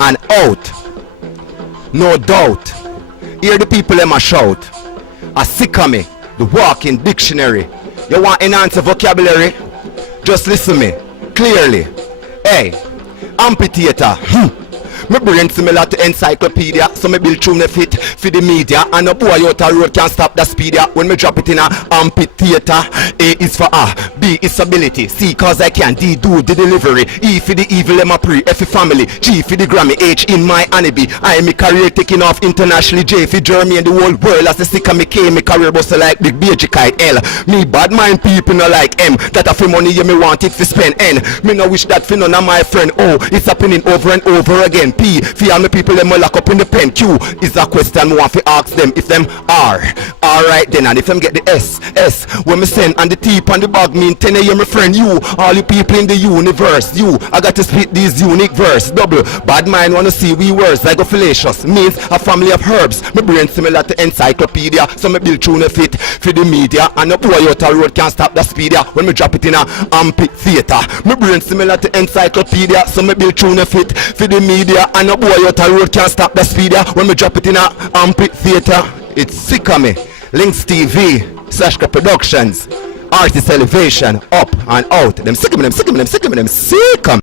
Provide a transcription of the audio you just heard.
and out. No doubt. Hear the people them a shout. A Sickami, the walking dictionary. You want enhance vocabulary? Just listen me clearly. Hey, amphitheater. My brain similar to encyclopedia, so me build tune fit for the media. And a boy out the road can't stop the speed ya. When me drop it in a amphitheater, A is for A, B is ability, C cause I can, D do the delivery, E for the evil in my pre, F for family, G for the Grammy, H in my honeybee. I me career taking off internationally, J for Germany and the whole world. As the Sickami K, me career bustle like big BG kite. L, me bad mind people no like M. That a for money you me want it for spend. N, me no wish that for none of my friend. O, it's happening over and over again. P, for all my people them lock up in the pen. Q is a question me want to ask them if them are alright then, and if them get the S when me send and the T on the bag mean 10 a.m. my friend. You, all you people in the universe, you, I got to spit these unique verse. Double, bad mind wanna see we words like a fallacious means a family of herbs. My brain similar to encyclopedia, so me build tune fit for the media. And a boy out the road can't stop the speed ya. When me drop it in a amphitheater, my brain similar to encyclopedia, so me build tune fit for the media. And a boy out the road can't stop the speed ya. When me drop it in a amphitheater. It's Sickami, Links TV, Sashka Productions, Artist Elevation, up and out. Them Sickami, them Sickami, them Sickami, them Sickami.